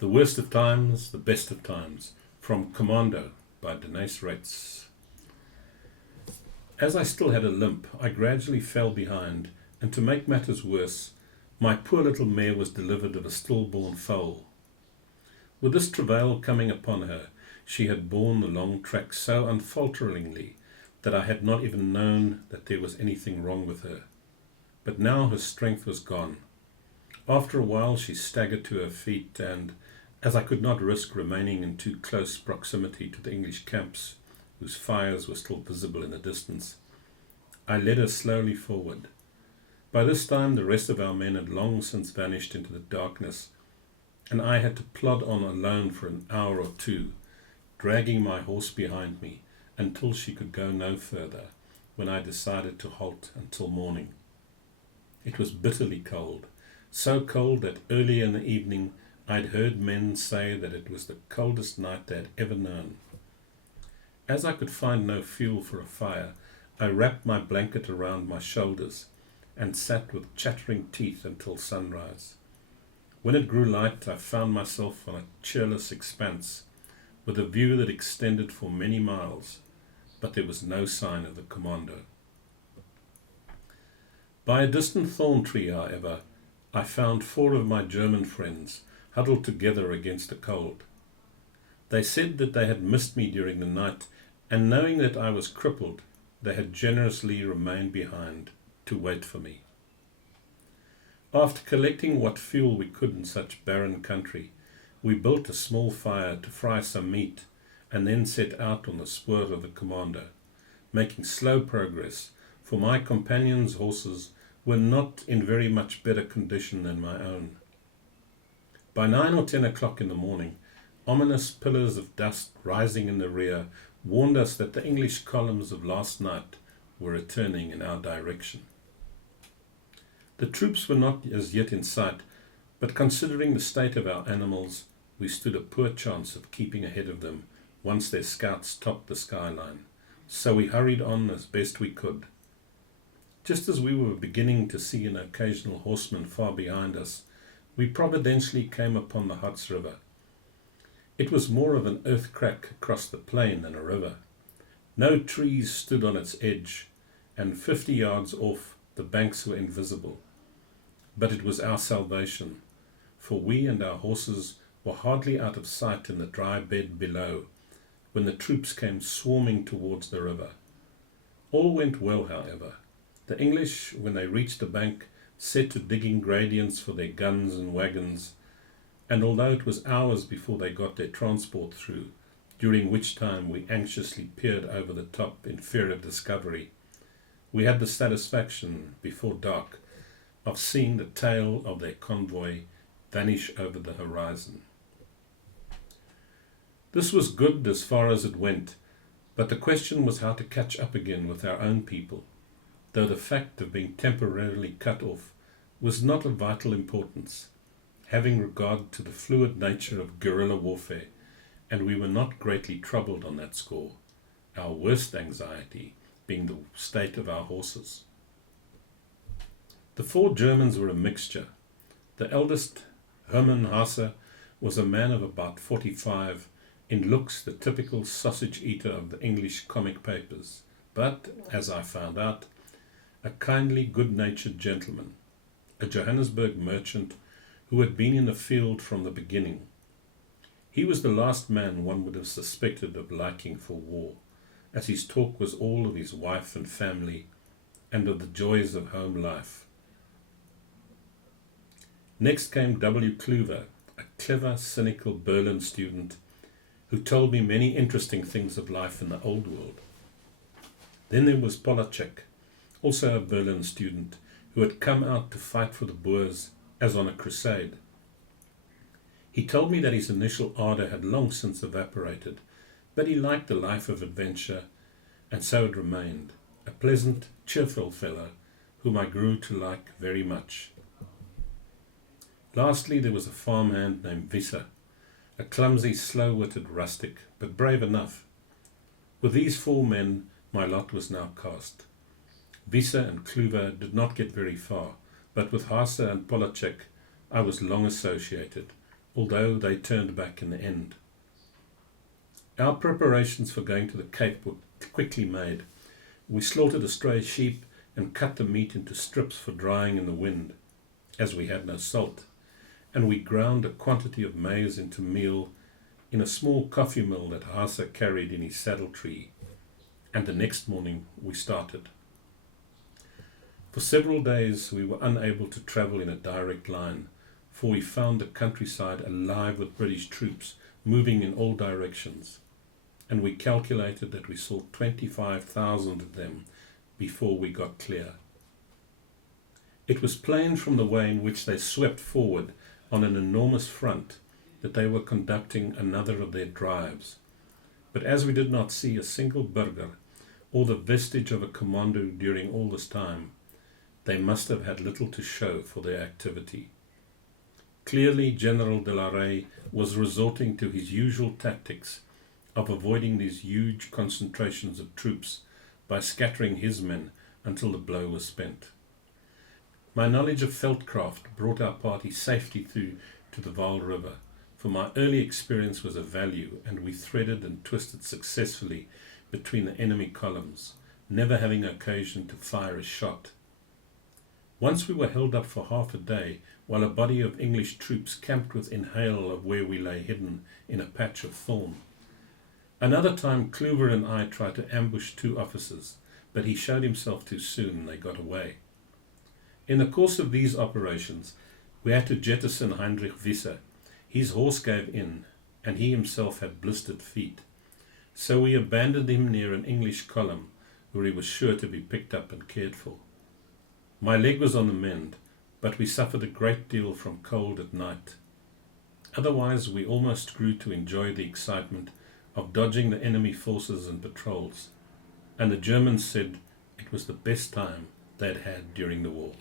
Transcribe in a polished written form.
The Worst of Times, the Best of Times, from Commando by Deneys Reitz. As I still had a limp, I gradually fell behind, and to make matters worse, my poor little mare was delivered of a stillborn foal. With this travail coming upon her, she had borne the long track so unfalteringly that I had not even known that there was anything wrong with her. But now her strength was gone. After a while she staggered to her feet, and, as I could not risk remaining in too close proximity to the English camps, whose fires were still visible in the distance, I led her slowly forward. By this time the rest of our men had long since vanished into the darkness, and I had to plod on alone for an hour or two, dragging my horse behind me until she could go no further, when I decided to halt until morning. It was bitterly cold, so cold that early in the evening I'd heard men say that it was the coldest night they had ever known. As I could find no fuel for a fire, I wrapped my blanket around my shoulders and sat with chattering teeth until sunrise. When it grew light, I found myself on a cheerless expanse, with a view that extended for many miles, but there was no sign of the Commando. By a distant thorn tree, however, I found 4 of my German friends huddled together against the cold. They said that they had missed me during the night, and knowing that I was crippled, they had generously remained behind to wait for me. After collecting what fuel we could in such barren country, we built a small fire to fry some meat, and then set out on the spoor of the Commando, making slow progress, for my companions' horses were not in very much better condition than my own. By 9 or 10 o'clock in the morning, ominous pillars of dust rising in the rear warned us that the English columns of last night were returning in our direction. The troops were not as yet in sight, but considering the state of our animals, we stood a poor chance of keeping ahead of them once their scouts topped the skyline, so we hurried on as best we could. Just as we were beginning to see an occasional horseman far behind us, we providentially came upon the Harz River. It was more of an earth crack across the plain than a river. No trees stood on its edge, and 50 yards off the banks were invisible. But it was our salvation, for we and our horses were hardly out of sight in the dry bed below, when the troops came swarming towards the river. All went well, however. The English, when they reached the bank, set to digging gradients for their guns and wagons, and although it was hours before they got their transport through, during which time we anxiously peered over the top in fear of discovery, we had the satisfaction, before dark, of seeing the tail of their convoy vanish over the horizon. This was good as far as it went, but the question was how to catch up again with our own people, though the fact of being temporarily cut off was not of vital importance, having regard to the fluid nature of guerrilla warfare, and we were not greatly troubled on that score, our worst anxiety being the state of our horses. The 4 Germans were a mixture. The eldest, Hermann Hasse, was a man of about 45, in looks the typical sausage eater of the English comic papers, but, as I found out, a kindly, good-natured gentleman, a Johannesburg merchant who had been in the field from the beginning. He was the last man one would have suspected of liking for war, as his talk was all of his wife and family, and of the joys of home life. Next came W. Kluwer, a clever, cynical Berlin student, who told me many interesting things of life in the old world. Then there was Polacek, also a Berlin student, who had come out to fight for the Boers as on a crusade. He told me that his initial ardor had long since evaporated, but he liked the life of adventure, and so it remained, a pleasant, cheerful fellow whom I grew to like very much. Lastly, there was a farmhand named Visser, a clumsy, slow-witted rustic, but brave enough. With these 4 men, my lot was now cast. Visser and Kluwer did not get very far, but with Hasse and Polacek I was long associated, although they turned back in the end. Our preparations for going to the Cape were quickly made. We slaughtered a stray sheep and cut the meat into strips for drying in the wind, as we had no salt, and we ground a quantity of maize into meal in a small coffee mill that Hasa carried in his saddle tree, and the next morning we started. For several days we were unable to travel in a direct line, for we found the countryside alive with British troops moving in all directions, and we calculated that we saw 25,000 of them before we got clear. It was plain from the way in which they swept forward on an enormous front that they were conducting another of their drives, but as we did not see a single burger or the vestige of a commando during all this time, they must have had little to show for their activity. Clearly, General de la Rey was resorting to his usual tactics of avoiding these huge concentrations of troops by scattering his men until the blow was spent. My knowledge of veldcraft brought our party safely through to the Vaal River, for my early experience was of value, and we threaded and twisted successfully between the enemy columns, never having occasion to fire a shot. Once we were held up for half a day while a body of English troops camped within hail of where we lay hidden in a patch of thorn. Another time Kluwer and I tried to ambush 2 officers, but he showed himself too soon and they got away. In the course of these operations, we had to jettison Heinrich Visser. His horse gave in, and he himself had blistered feet. So we abandoned him near an English column, where he was sure to be picked up and cared for. My leg was on the mend, but we suffered a great deal from cold at night. Otherwise, we almost grew to enjoy the excitement of dodging the enemy forces and patrols, and the Germans said it was the best time they had had during the war.